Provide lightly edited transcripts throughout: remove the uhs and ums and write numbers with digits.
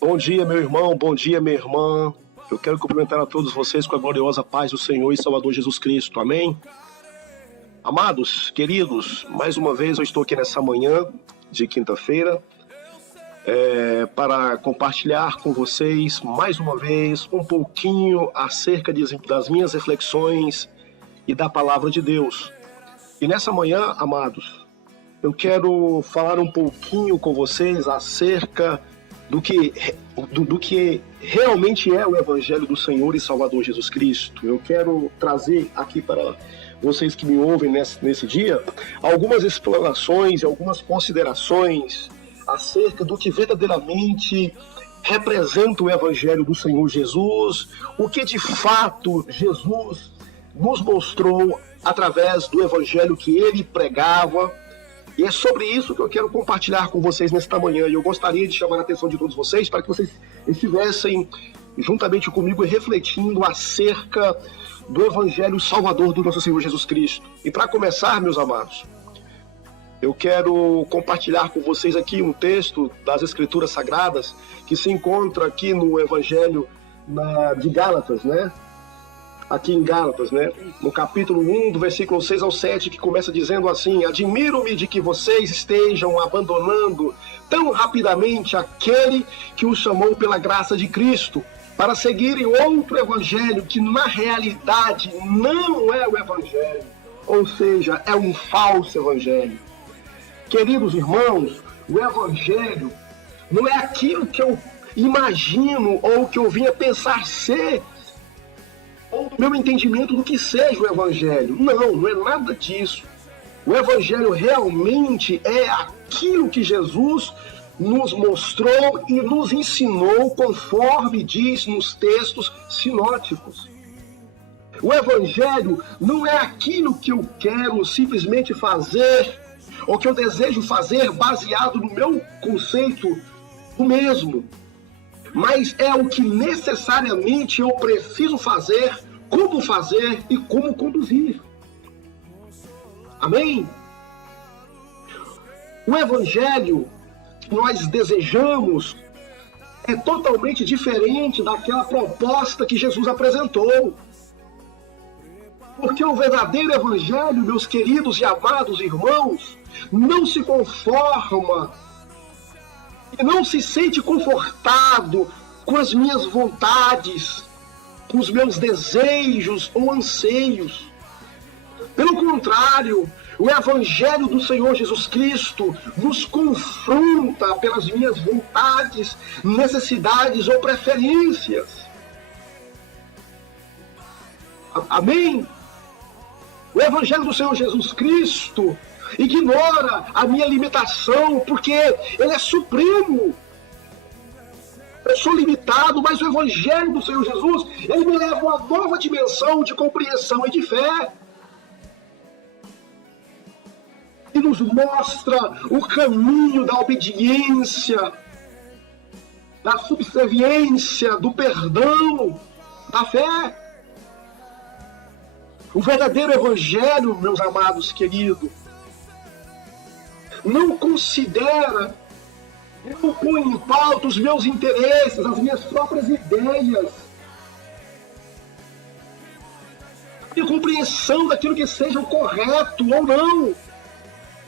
Bom dia, meu irmão, bom dia, minha irmã. Eu quero cumprimentar a todos vocês com a gloriosa paz do Senhor e Salvador Jesus Cristo. Amém? Amados, queridos, mais uma vez eu estou aqui nessa manhã de quinta-feira para compartilhar com vocês, mais uma vez, um pouquinho acerca das minhas reflexões e da palavra de Deus. E nessa manhã, amados, eu quero falar um pouquinho com vocês acerca do que realmente é o Evangelho do Senhor e Salvador Jesus Cristo. Eu quero trazer aqui para vocês que me ouvem nesse dia algumas explanações e algumas considerações acerca do que verdadeiramente representa o Evangelho do Senhor Jesus, o que de fato Jesus nos mostrou através do Evangelho que ele pregava. E é sobre isso que eu quero compartilhar com vocês nesta manhã. E eu gostaria de chamar a atenção de todos vocês para que vocês estivessem juntamente comigo refletindo acerca do Evangelho Salvador do nosso Senhor Jesus Cristo. E para começar, meus amados, eu quero compartilhar com vocês aqui um texto das Escrituras Sagradas que se encontra aqui no Evangelho de Gálatas, né? Aqui em Gálatas, né? No capítulo 1, do versículo 6 ao 7, que começa dizendo assim: admiro-me de que vocês estejam abandonando tão rapidamente aquele que os chamou pela graça de Cristo, para seguirem outro evangelho que na realidade não é o evangelho, ou seja, é um falso evangelho. Queridos irmãos, o evangelho não é aquilo que eu imagino ou que eu vinha pensar ser, ou do meu entendimento do que seja o Evangelho. Não é nada disso. O Evangelho realmente é aquilo que Jesus nos mostrou e nos ensinou, conforme diz nos textos sinóticos. O Evangelho não é aquilo que eu quero simplesmente fazer, ou que eu desejo fazer baseado no meu conceito do mesmo, mas é o que necessariamente eu preciso fazer, como fazer e como conduzir. Amém? O Evangelho que nós desejamos é totalmente diferente daquela proposta que Jesus apresentou. Porque o verdadeiro Evangelho, meus queridos e amados irmãos, não se conforma e não se sente confortado com as minhas vontades, com os meus desejos ou anseios. Pelo contrário, o Evangelho do Senhor Jesus Cristo nos confronta pelas minhas vontades, necessidades ou preferências. Amém? O Evangelho do Senhor Jesus Cristo ignora a minha limitação, porque ele é supremo. Eu sou limitado, mas o Evangelho do Senhor Jesus, ele me leva a uma nova dimensão de compreensão e de fé. E nos mostra o caminho da obediência, da subserviência, do perdão, da fé. O verdadeiro Evangelho, meus amados queridos, não considera, não põe em pauta os meus interesses, as minhas próprias ideias, a minha compreensão daquilo que seja o correto ou não,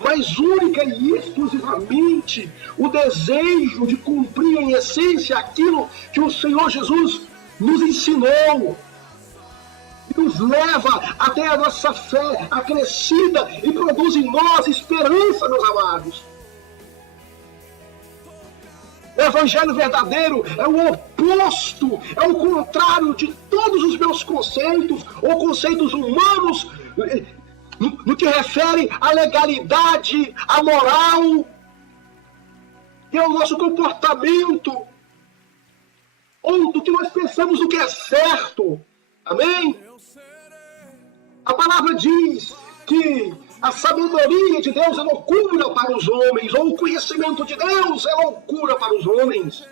mas única e exclusivamente o desejo de cumprir em essência aquilo que o Senhor Jesus nos ensinou, e nos leva até a nossa fé acrescida e produz em nós esperança, meus amados. O Evangelho verdadeiro é o oposto, é o contrário de todos os meus conceitos ou conceitos humanos no que refere à legalidade, à moral e ao nosso comportamento, ou do que nós pensamos do que é certo. Amém? A palavra diz que a sabedoria de Deus é loucura para os homens, ou o conhecimento de Deus é loucura para os homens.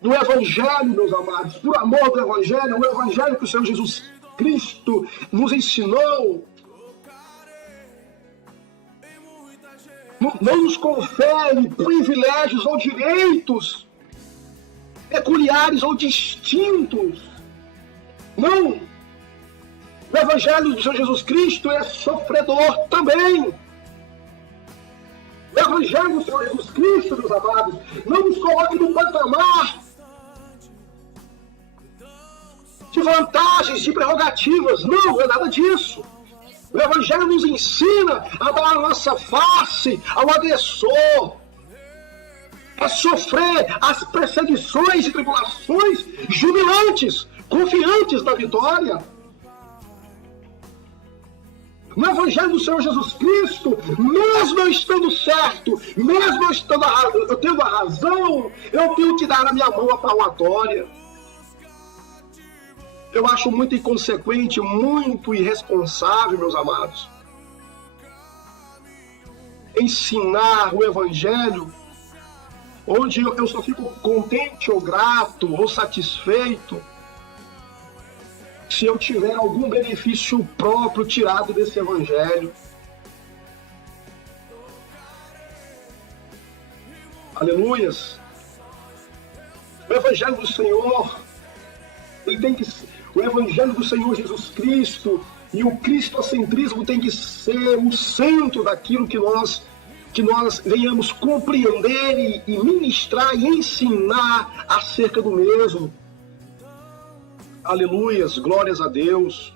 No Evangelho, meus amados, por amor do Evangelho, o Evangelho que o Senhor Jesus Cristo nos ensinou, não nos confere privilégios ou direitos peculiares ou distintos. Não. O Evangelho do Senhor Jesus Cristo é sofredor também. O Evangelho do Senhor Jesus Cristo, meus amados, não nos coloque no patamar de vantagens, de prerrogativas. Não é nada disso. O Evangelho nos ensina a dar a nossa face ao agressor, a sofrer as perseguições e tribulações jubilantes, confiantes na vitória. No Evangelho do Senhor Jesus Cristo, mesmo eu estando certo, mesmo eu tendo a razão, eu tenho que dar a minha mão à palmatória. Eu acho muito inconsequente, muito irresponsável, meus amados, ensinar o Evangelho onde eu só fico contente ou grato ou satisfeito se eu tiver algum benefício próprio tirado desse Evangelho. Aleluias! O Evangelho do Senhor, o Evangelho do Senhor Jesus Cristo e o cristocentrismo tem que ser o centro daquilo que nós venhamos compreender e ministrar e ensinar acerca do mesmo. Aleluias, glórias a Deus.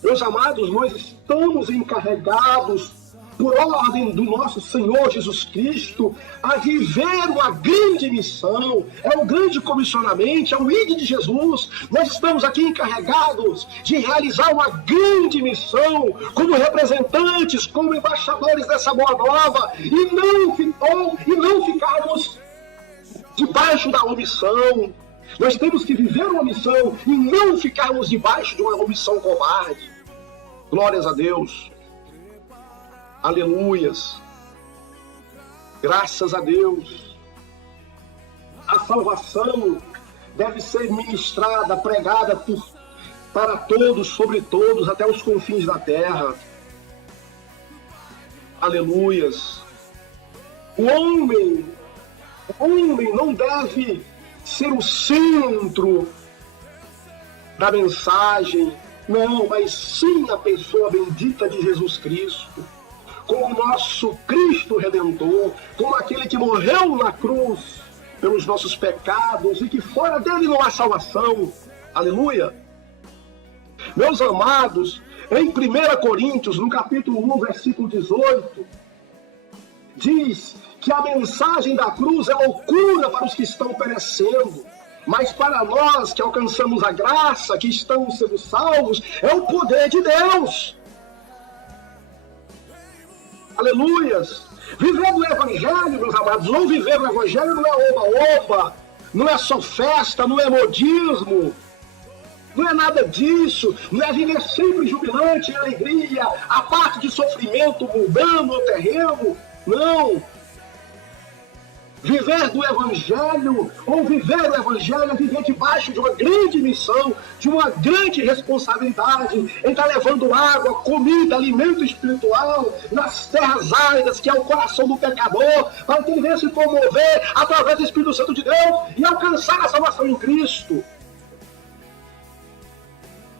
Meus amados, nós estamos encarregados, por ordem do nosso Senhor Jesus Cristo, a viver uma grande missão. É o grande comissionamento, é o ID de Jesus. Nós estamos aqui encarregados de realizar uma grande missão, como representantes, como embaixadores dessa boa nova, e não ficarmos debaixo da omissão. Nós temos que viver uma missão e não ficarmos debaixo de uma omissão covarde. Glórias a Deus. Aleluias. Graças a Deus. A salvação deve ser ministrada, pregada para todos, sobre todos, até os confins da terra. Aleluias. O homem não deve ser o centro da mensagem, não, mas sim a pessoa bendita de Jesus Cristo, como nosso Cristo Redentor, como aquele que morreu na cruz pelos nossos pecados e que fora dele não há salvação. Aleluia! Meus amados, em 1 Coríntios, no capítulo 1, versículo 18, diz que a mensagem da cruz é loucura para os que estão perecendo, mas para nós que alcançamos a graça, que estamos sendo salvos, é o poder de Deus. Aleluias! Viver o Evangelho, meus amados, não viver o Evangelho não é oba-oba, não é só festa, não é modismo, não é nada disso, não é viver sempre jubilante, em alegria, a parte de sofrimento mundano ou terreno, não. Viver do Evangelho, ou viver o Evangelho, é viver debaixo de uma grande missão, de uma grande responsabilidade, em estar levando água, comida, alimento espiritual nas terras áridas, que é o coração do pecador, para que ele venha se comover através do Espírito Santo de Deus e alcançar a salvação em Cristo.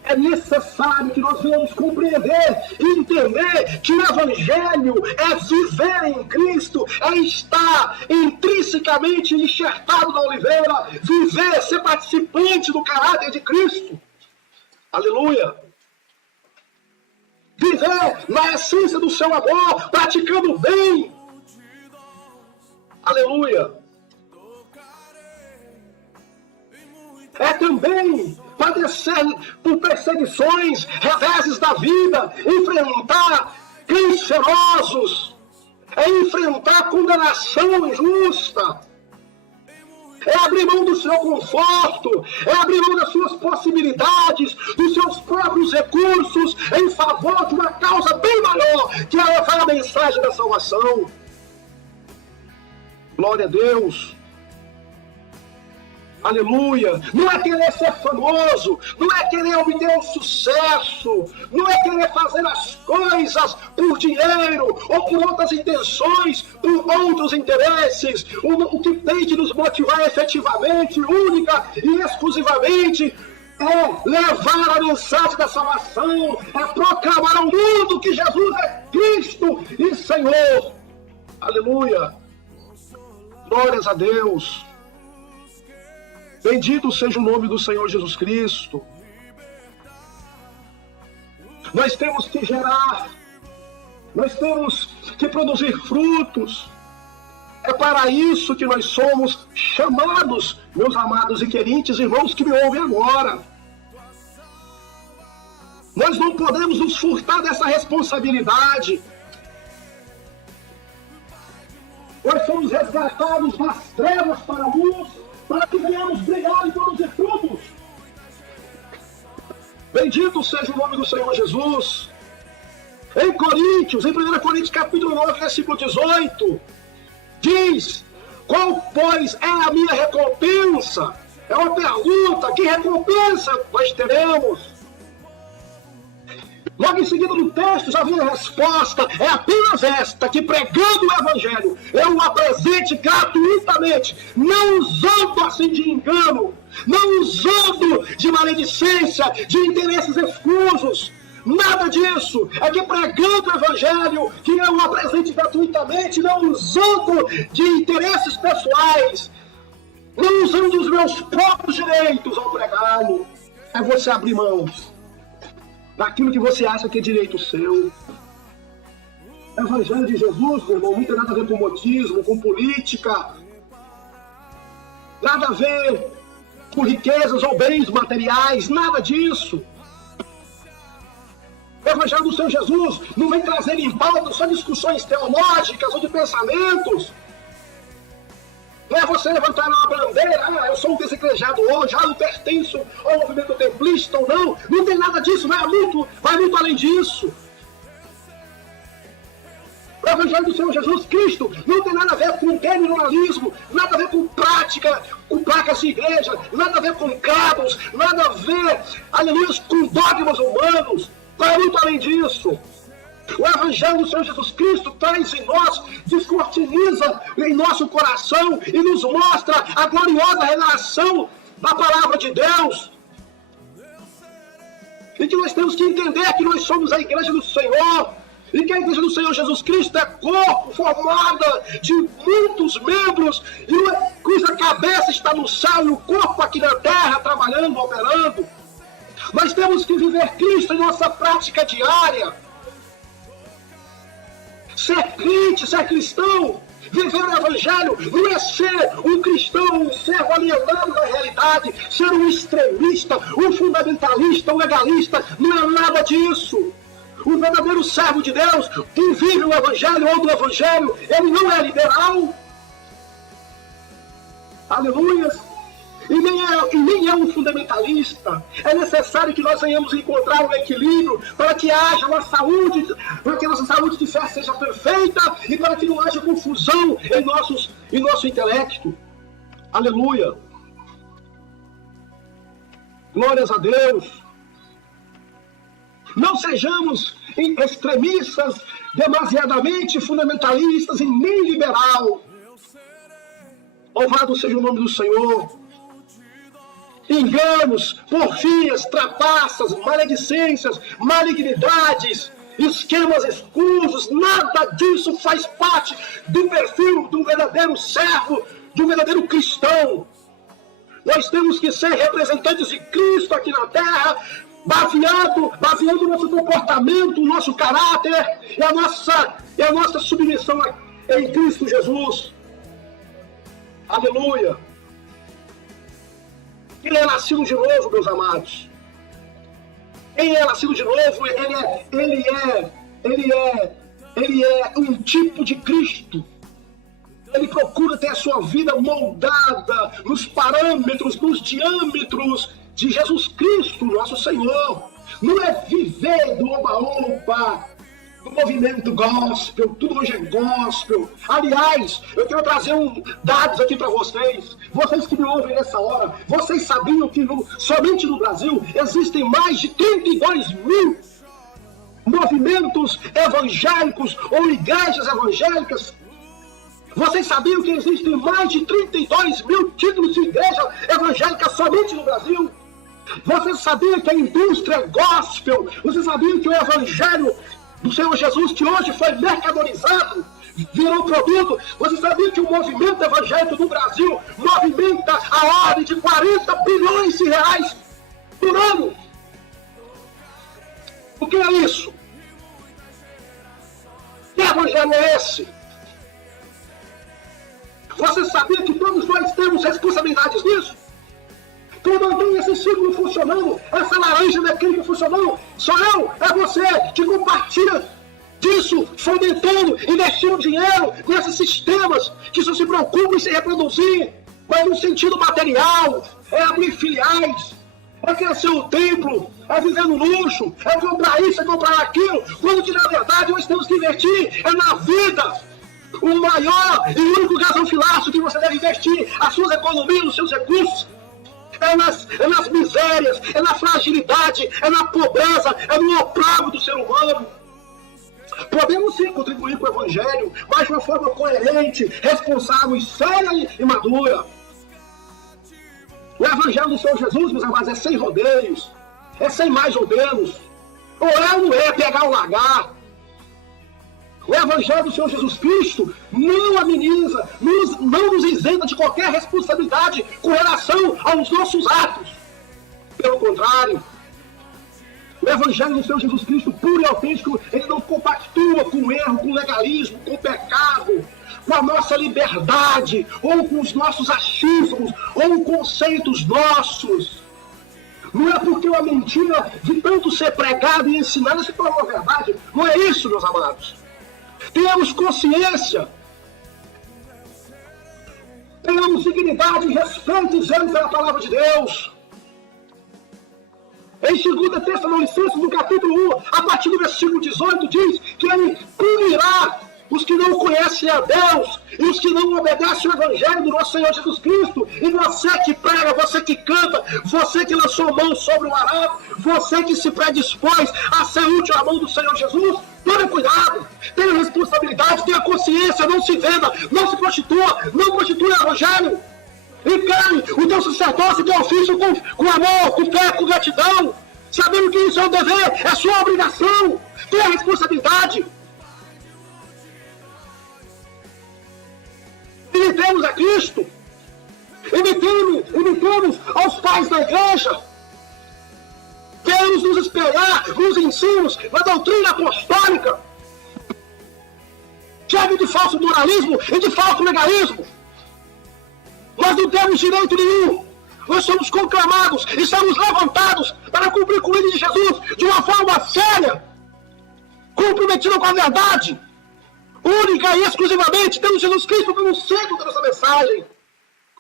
É necessário que nós venhamos compreender e entender que o Evangelho é viver em Cristo, é estar intrinsecamente enxertado na oliveira, viver, ser participante do caráter de Cristo. Aleluia! Viver na essência do seu amor, praticando o bem. Aleluia! É também padecer por perseguições, reveses da vida, enfrentar cães ferozes, é enfrentar condenação injusta, é abrir mão do seu conforto, é abrir mão das suas possibilidades, dos seus próprios recursos, em favor de uma causa bem maior, que é levar a mensagem da salvação. Glória a Deus. Aleluia! Não é querer ser famoso, não é querer obter um sucesso, não é querer fazer as coisas por dinheiro ou por outras intenções, por outros interesses. O que tem que nos motivar efetivamente, única e exclusivamente, é levar a mensagem da salvação, é proclamar ao mundo que Jesus é Cristo e Senhor. Aleluia! Glórias a Deus! Bendito seja o nome do Senhor Jesus Cristo. Nós temos que gerar, nós temos que produzir frutos. É para isso que nós somos chamados, meus amados e queridos irmãos que me ouvem agora. Nós não podemos nos furtar dessa responsabilidade. Nós somos resgatados das trevas para a luz, para que venhamos brilhar e produzir frutos. Bendito seja o nome do Senhor Jesus. Em Coríntios, em 1 Coríntios capítulo 9, versículo 18, diz: qual, pois, é a minha recompensa? É uma pergunta, que recompensa nós teremos? Logo em seguida no texto já vem a resposta, é apenas esta, que pregando o Evangelho, eu o apresente gratuitamente, não usando assim de engano, não usando de maledicência, de interesses escusos, nada disso. É que pregando o Evangelho, que eu o apresente gratuitamente, não usando de interesses pessoais, não usando os meus próprios direitos ao pregá-lo. É você abrir mãos daquilo que você acha que é direito seu. O Evangelho de Jesus, meu irmão, não tem nada a ver com modismo, com política, nada a ver com riquezas ou bens materiais, nada disso. O Evangelho do Senhor Jesus não vem trazer em pauta só discussões teológicas ou de pensamentos. Não é você levantar uma bandeira, eu sou um desigrejado hoje, eu pertenço ao movimento templista ou não. Não tem nada disso, vai muito além disso. O Evangelho do Senhor Jesus Cristo não tem nada a ver com terminalismo, nada a ver com prática, com placas de igreja, nada a ver com cabos, nada a ver, aleluia, com dogmas humanos. Vai muito além disso. O Evangelho do Senhor Jesus Cristo traz em nós, descortiniza em nosso coração e nos mostra a gloriosa revelação da palavra de Deus. E que nós temos que entender que nós somos a igreja do Senhor, e que a igreja do Senhor Jesus Cristo é corpo formada de muitos membros, e cuja cabeça está no céu e o corpo aqui na terra trabalhando, operando. Nós temos que viver Cristo em nossa prática diária. Ser crente, ser cristão, viver o Evangelho, não é ser um cristão, um servo alienado da realidade, ser um extremista, um fundamentalista, um legalista, não é nada disso. O verdadeiro servo de Deus, que vive o Evangelho ou do Evangelho, ele não é liberal. Aleluia. E nem é um fundamentalista. É necessário que nós venhamos encontrar um equilíbrio para que haja uma saúde, para que a nossa saúde de fé seja perfeita e para que não haja confusão em nosso intelecto. Aleluia. Glórias a Deus. Não sejamos extremistas, demasiadamente fundamentalistas e nem liberal. Louvado seja o nome do Senhor. Enganos, porfias, trapaças, maledicências, malignidades, esquemas escusos, nada disso faz parte do perfil de um verdadeiro servo, de um verdadeiro cristão. Nós temos que ser representantes de Cristo aqui na terra, baseando o nosso comportamento, o nosso caráter e a nossa submissão em Cristo Jesus. Aleluia. Quem é nascido de novo, meus amados? Quem é nascido de novo, ele é um tipo de Cristo. Ele procura ter a sua vida moldada nos parâmetros, nos diâmetros de Jesus Cristo, nosso Senhor. Não é viver do oba-oba, do movimento gospel, tudo hoje é gospel. Aliás, eu quero trazer dados aqui para vocês. Vocês que me ouvem nessa hora, vocês sabiam que somente no Brasil existem mais de 32 mil movimentos evangélicos ou igrejas evangélicas? Vocês sabiam que existem mais de 32 mil títulos de igreja evangélica somente no Brasil? Você sabia que a indústria é gospel? Você sabia que o evangelho do Senhor Jesus, que hoje foi mercadorizado, virou produto? Você sabia que o movimento evangélico do Brasil movimenta a ordem de 40 bilhões de reais por ano? O que é isso? Que evangelho é esse? Você sabia que todos nós temos responsabilidades nisso? Quem mantém esse ciclo funcionando, essa laranja mecânica funcionando, sou eu, é você que compartilha disso, fomentando, investindo dinheiro nesses sistemas que só se preocupam em se reproduzir, mas no sentido material, é abrir filiais, é crescer o templo, é viver no luxo, é comprar isso, é comprar aquilo, quando que na verdade nós temos que investir é na vida. O maior e único gasofilácio que você deve investir, as suas economias, os seus recursos, é nas misérias, é na fragilidade, é na pobreza, é no opravo do ser humano. Podemos sim contribuir com o Evangelho, mas de uma forma coerente, responsável, e séria e madura. O Evangelho do Senhor Jesus, meus amados, é sem rodeios, é sem mais ou menos. Ou é ou não é pegar ou largar. O Evangelho do Senhor Jesus Cristo não ameniza, não nos isenta de qualquer responsabilidade com relação aos nossos atos. Pelo contrário, o Evangelho do Senhor Jesus Cristo, puro e autêntico, ele não compactua com o erro, com o legalismo, com o pecado, com a nossa liberdade, ou com os nossos achismos, ou conceitos nossos. Não é porque uma mentira de tanto ser pregada e ensinada se torna uma verdade. Não é isso, meus amados. Tenhamos consciência, tenhamos dignidade e respeito e zelo pela palavra de Deus. Em 2 Tessalonicenses, no capítulo 1, a partir do versículo 18, diz que ele punirá os que não conhecem a Deus e os que não obedecem ao Evangelho do nosso Senhor Jesus Cristo. E você que prega, você que canta, você que lançou mão sobre o arado, você que se predispôs a ser útil à mão do Senhor Jesus, tome cuidado, tenha responsabilidade, tenha consciência, não se venda, não se prostitua, não prostitua o Evangelho. Encare o teu sacerdócio, o teu ofício com amor, com fé, com gratidão, sabendo que isso é um dever, é sua obrigação, tenha responsabilidade. Imitemos a Cristo, imitemos aos pais da igreja. Queremos nos espelhar nos ensinos da doutrina apostólica, cheio de falso moralismo e de falso legalismo. Nós não temos direito nenhum. Nós somos conclamados e somos levantados para cumprir com o hino de Jesus de uma forma séria, comprometida com a verdade, única e exclusivamente temos Jesus Cristo como centro da nossa mensagem.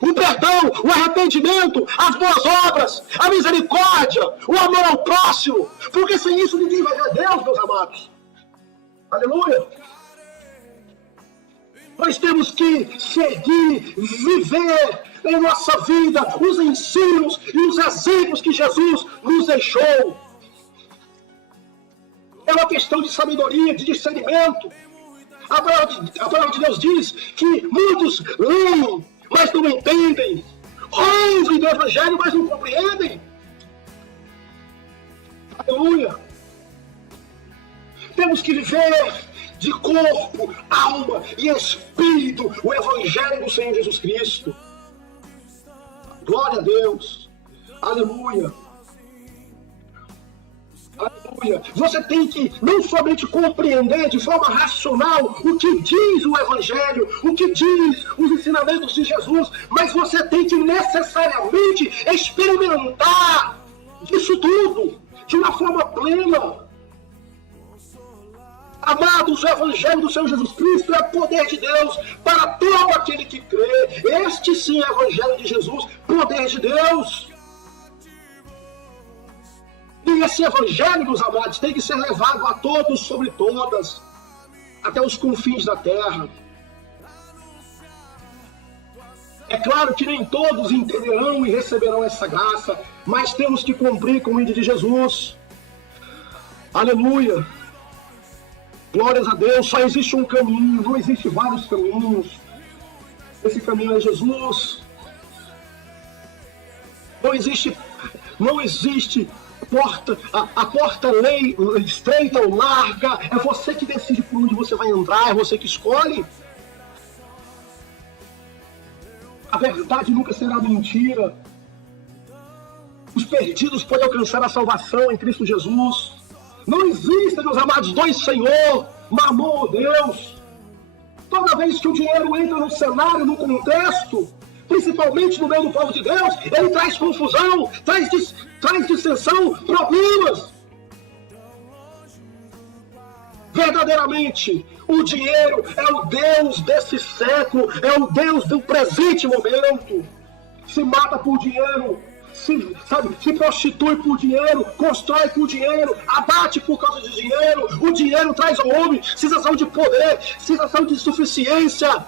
O perdão, o arrependimento, as boas obras, a misericórdia, o amor ao próximo, porque sem isso ninguém vai ver a Deus, meus amados. Aleluia! Nós temos que seguir, viver em nossa vida os ensinos e os exemplos que Jesus nos deixou. É uma questão de sabedoria, de discernimento. A palavra de Deus diz que muitos leem, mas não entendem. Ouvem do Evangelho, mas não compreendem. Aleluia! Temos que viver de corpo, alma e espírito o Evangelho do Senhor Jesus Cristo. Glória a Deus. Aleluia. Aleluia. Você tem que não somente compreender de forma racional o que diz o Evangelho, o que diz os ensinamentos de Jesus, mas você tem que necessariamente experimentar isso tudo de uma forma plena. Amados, o Evangelho do Senhor Jesus Cristo é poder de Deus para todo aquele que crê. Este sim é o Evangelho de Jesus, poder de Deus. E Esse evangelho, meus amados, tem que ser levado a todos sobre todas, até os confins da terra. É claro que nem todos entenderão e receberão essa graça, mas temos que cumprir com o índio de Jesus. Aleluia! Glórias a Deus, só existe um caminho, não existe vários caminhos. Esse caminho é Jesus. Não existe porta, a porta estreita ou larga. É você que decide por onde você vai entrar, é você que escolhe. A verdade nunca será mentira. Os perdidos podem alcançar a salvação em Cristo Jesus. Não existe, meus amados, dois Senhor, Mamon ou Deus. Toda vez que o dinheiro entra no cenário, no contexto, principalmente no meio do povo de Deus, ele traz confusão, traz dissensão, problemas. Verdadeiramente, o dinheiro é o Deus desse século, é o Deus do presente momento. Se mata por dinheiro, se prostitui por dinheiro, constrói por dinheiro, abate por causa de dinheiro. O dinheiro traz ao homem sensação de poder, sensação de suficiência.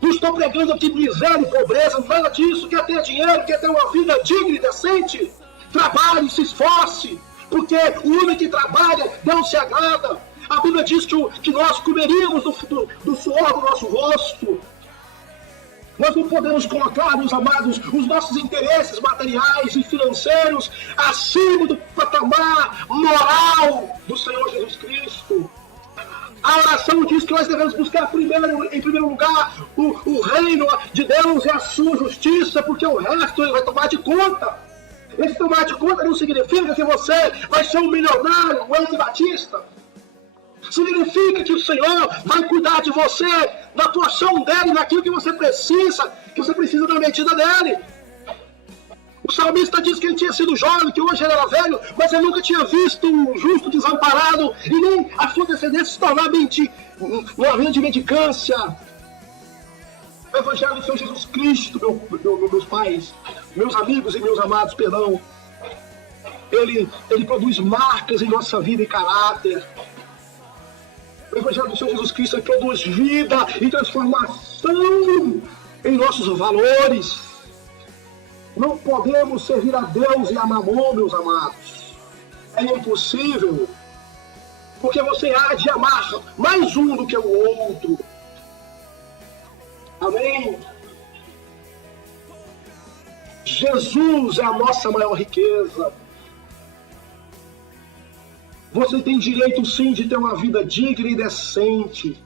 Não estou pregando aqui miséria e pobreza, nada disso. Quer ter dinheiro, quer ter uma vida digna e decente? Trabalhe, se esforce, porque o homem que trabalha, Deus se agrada. A Bíblia diz que nós comeríamos do suor do nosso rosto. Nós não podemos colocar, meus amados, os nossos interesses materiais e financeiros acima do patamar moral do Senhor Jesus Cristo. A oração diz que nós devemos buscar em primeiro lugar o reino de Deus e a sua justiça, porque o resto ele vai tomar de conta. Esse tomar de conta não significa que você vai ser um milionário, um Henrique Batista. Significa que o Senhor vai cuidar de você, na porção dele, naquilo que você precisa na medida dele. O salmista diz que ele tinha sido jovem, que hoje ele era velho, mas ele nunca tinha visto um justo desamparado e nem a sua descendência se tornar uma vida de mendicância. O Evangelho do Senhor Jesus Cristo, meus pais, meus amigos e meus amados, perdão, ele produz marcas em nossa vida e caráter. O Evangelho do Senhor Jesus Cristo produz vida e transformação em nossos valores. Não podemos servir a Deus e a Mamon, meus amados. É impossível. Porque você há de amar mais um do que o outro. Amém? Jesus é a nossa maior riqueza. Você tem direito sim de ter uma vida digna e decente.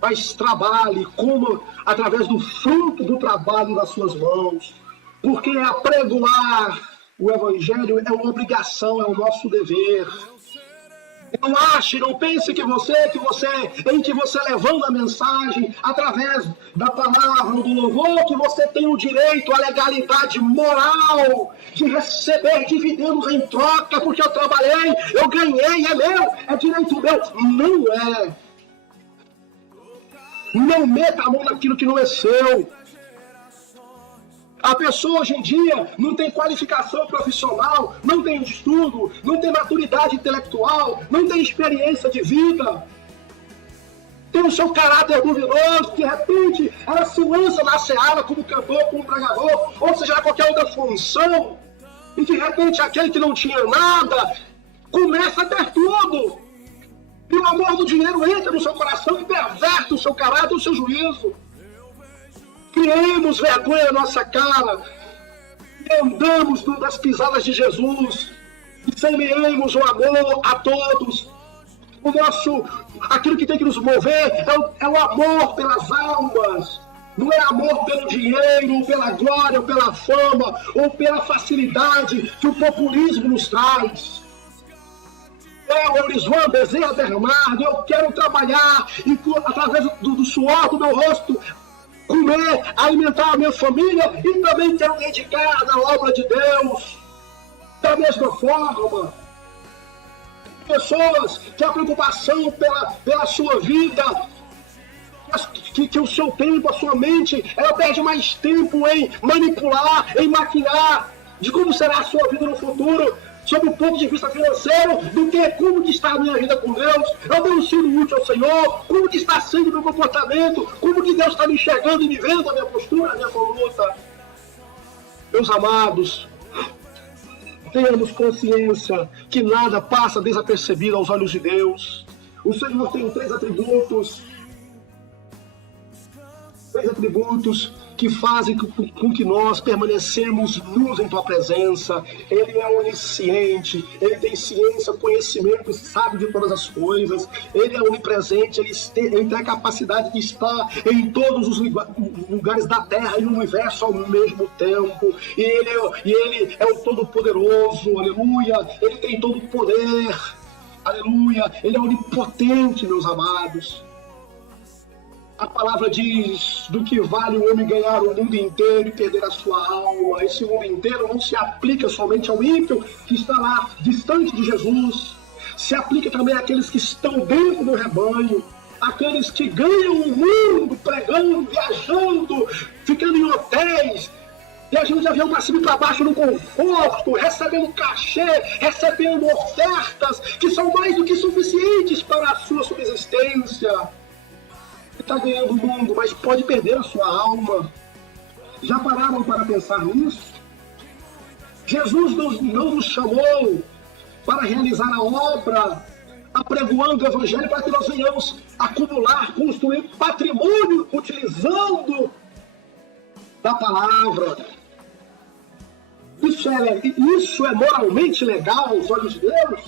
Mas trabalhe, coma através do fruto do trabalho das suas mãos. Porque apregoar o Evangelho é uma obrigação, é o nosso dever. Não ache, não pense que você levando a mensagem através da palavra, do louvor, que você tem o direito, a legalidade moral de receber dividendos em troca, porque eu trabalhei, eu ganhei, é meu, é direito meu. Não é. Não meta a mão naquilo que não é seu. A pessoa hoje em dia não tem qualificação profissional, não tem estudo, não tem maturidade intelectual, não tem experiência de vida. Tem o seu caráter duvidoso, de repente ela se lança na seara como cantor, como pregador, ou seja, qualquer outra função, e de repente aquele que não tinha nada começa a ter tudo. E o amor do dinheiro entra no seu coração e perverte o seu caráter e o seu juízo. Criemos vergonha na nossa cara, e andamos nas pisadas de Jesus, e semeemos o amor a todos. Aquilo que tem que nos mover é o amor pelas almas, não é amor pelo dinheiro, ou pela glória, ou pela fama, ou pela facilidade que o populismo nos traz. Elisvan Bezerra Bernardo, eu quero trabalhar e através do suor do meu rosto comer, alimentar a minha família e também quero dedicar na obra de Deus. Da mesma forma, pessoas que a preocupação pela sua vida, que o seu tempo, a sua mente, ela perde mais tempo em manipular, em maquinar, de como será a sua vida no futuro, sob o ponto de vista financeiro, do que como que está a minha vida com Deus, eu tenho sido útil ao Senhor, como que está sendo o meu comportamento, como que Deus está me enxergando e me vendo, a minha postura, a minha conduta. Meus amados, tenhamos consciência que nada passa desapercebido aos olhos de Deus. O Senhor tem três atributos que fazem com que nós permanecemos nus em tua presença. Ele é onisciente, ele tem ciência, conhecimento, sabe de todas as coisas. Ele é onipresente, ele tem a capacidade de estar em todos os lugares da terra e no universo ao mesmo tempo. E ele é o Todo-Poderoso, aleluia. Ele tem todo o poder, aleluia. Ele é onipotente, meus amados. A palavra diz do que vale o homem ganhar o mundo inteiro e perder a sua alma. Esse mundo inteiro não se aplica somente ao ímpio que está lá distante de Jesus. Se aplica também àqueles que estão dentro do rebanho. Aqueles que ganham o mundo pregando, viajando, ficando em hotéis, viajando de avião para cima e para baixo no conforto, recebendo cachê, recebendo ofertas que são mais do que suficientes para a sua subsistência. Está ganhando o mundo, mas pode perder a sua alma. Já pararam para pensar nisso? Jesus não nos chamou para realizar a obra, apregoando o Evangelho para que nós venhamos acumular, construir patrimônio utilizando da palavra. Isso é moralmente legal aos olhos de Deus?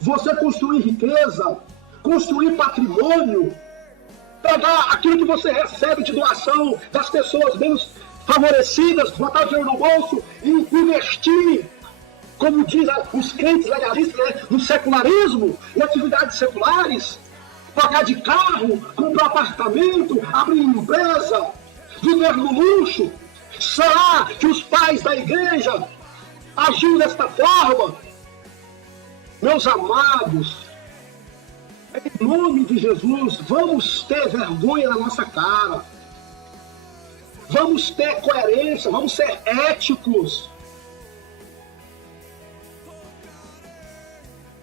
Você construir riqueza, construir patrimônio, pegar aquilo que você recebe de doação das pessoas menos favorecidas, botar o dinheiro no bolso e investir, como dizem os crentes legalistas, né, no secularismo, em atividades seculares, pagar de carro, comprar apartamento, abrir empresa, viver no luxo. Será que os pais da igreja agiram desta forma? Meus amados, em nome de Jesus, vamos ter vergonha na nossa cara. Vamos ter coerência, vamos ser éticos.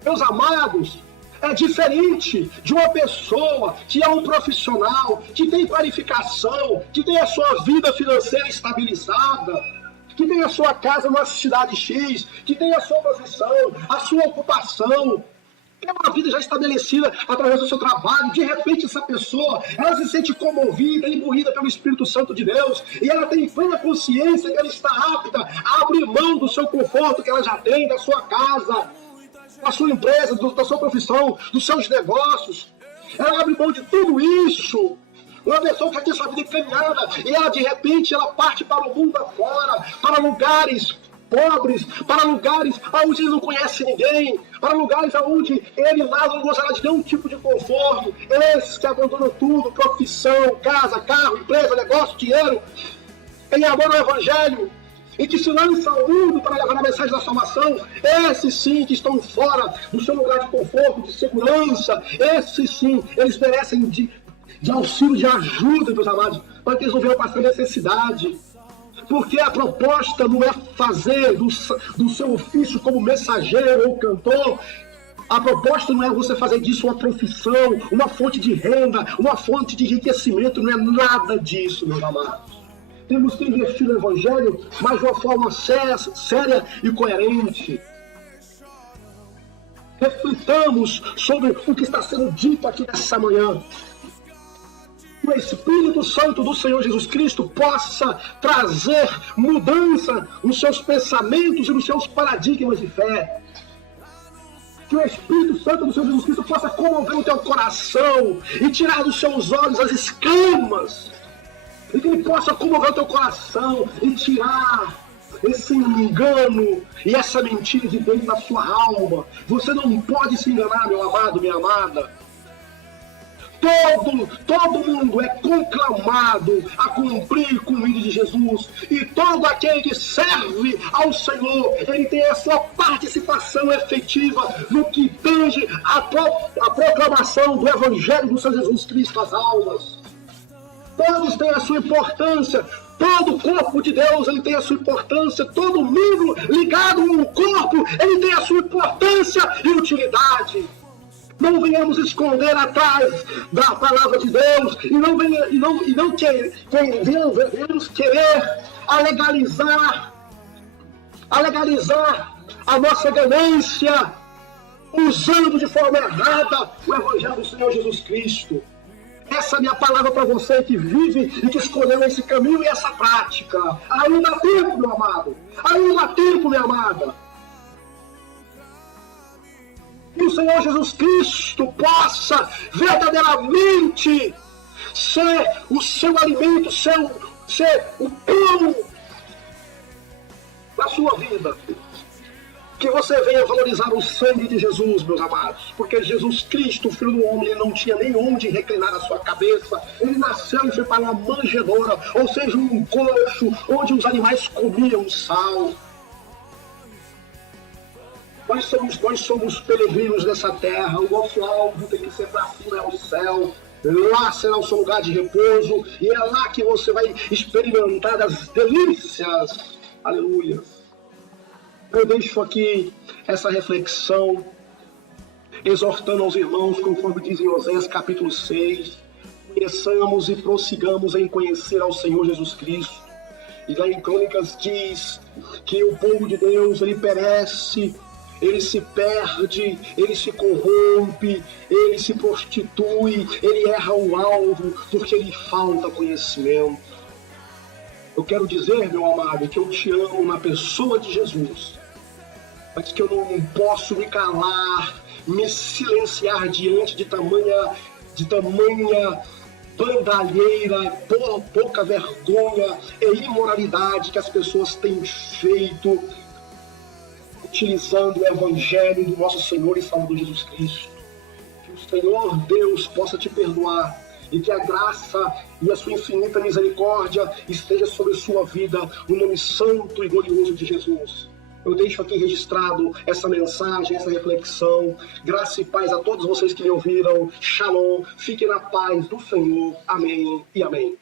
Meus amados, é diferente de uma pessoa que é um profissional, que tem qualificação, que tem a sua vida financeira estabilizada, que tem a sua casa numa cidade X, que tem a sua profissão, a sua ocupação, que é uma vida já estabelecida através do seu trabalho. De repente essa pessoa, ela se sente comovida, imbuída pelo Espírito Santo de Deus, e ela tem plena consciência que ela está apta a abrir mão do seu conforto que ela já tem, da sua casa, da sua empresa, da sua profissão, dos seus negócios. Ela abre mão de tudo isso. Uma pessoa que tem sua vida encaminhada, e ela de repente ela parte para o mundo afora, para lugares pobres, para lugares onde ele não conhece ninguém, para lugares onde ele lá não gozará de nenhum tipo de conforto. Esses que abandonam tudo, profissão, casa, carro, empresa, negócio, dinheiro, em amor ao Evangelho, e que se lançam ao mundo para levar a mensagem da salvação, esses sim que estão fora do seu lugar de conforto, de segurança, esses sim, eles merecem de auxílio, de ajuda, meus amados, para que eles não venham passar necessidade. Porque a proposta não é fazer do seu ofício como mensageiro ou cantor. A proposta não é você fazer disso uma profissão, uma fonte de renda, uma fonte de enriquecimento. Não é nada disso, meus amados. Temos que investir no Evangelho, mas de uma forma séria e coerente. Reflitamos sobre o que está sendo dito aqui nessa manhã. Que o Espírito Santo do Senhor Jesus Cristo possa trazer mudança nos seus pensamentos e nos seus paradigmas de fé. Que o Espírito Santo do Senhor Jesus Cristo possa comover o teu coração e tirar dos seus olhos as escamas. E que ele possa comover o teu coração e tirar esse engano e essa mentira de dentro da sua alma. Você não pode se enganar, meu amado, minha amada. Todo mundo é conclamado a cumprir com o vídeo de Jesus. E todo aquele que serve ao Senhor, ele tem a sua participação efetiva no que tange a proclamação do Evangelho do Senhor Jesus Cristo às almas. Todos têm a sua importância, Todo o corpo de Deus, ele tem a sua importância. Todo membro ligado ao corpo, ele tem a sua importância e utilidade. Não venhamos esconder atrás da palavra de Deus e não venhamos querer legalizar a nossa ganância, usando de forma errada o Evangelho do Senhor Jesus Cristo. Essa é a minha palavra para você que vive e que escolheu esse caminho e essa prática. Ainda há tempo, meu amado. Ainda há tempo, minha amada. Que o Senhor Jesus Cristo possa verdadeiramente ser o seu alimento, ser o pão da sua vida. Que você venha valorizar o sangue de Jesus, meus amados. Porque Jesus Cristo, o Filho do Homem, ele não tinha nem onde reclinar a sua cabeça. Ele nasceu e foi para uma manjedoura, ou seja, um coxo, onde os animais comiam sal. Nós somos peregrinos nessa terra. O nosso alvo tem que ser para cima, é o céu. Lá será o seu lugar de repouso. E é lá que você vai experimentar as delícias. Aleluia. Eu deixo aqui essa reflexão, exortando aos irmãos, conforme diz em Oséias capítulo 6, conheçamos e prossigamos em conhecer ao Senhor Jesus Cristo. E lá em Crônicas diz que o povo de Deus, ele perece, ele se perde, ele se corrompe, ele se prostitui, ele erra o alvo, porque lhe falta conhecimento. Eu quero dizer, meu amado, que eu te amo na pessoa de Jesus, mas que eu não posso me calar, me silenciar diante de tamanha bandalheira, pouca vergonha e imoralidade que as pessoas têm feito, utilizando o Evangelho do nosso Senhor e Salvador Jesus Cristo. Que o Senhor Deus possa te perdoar e que a graça e a sua infinita misericórdia esteja sobre sua vida, no nome santo e glorioso de Jesus. Eu deixo aqui registrado essa mensagem, essa reflexão. Graça e paz a todos vocês que me ouviram. Shalom. Fiquem na paz do Senhor. Amém e amém.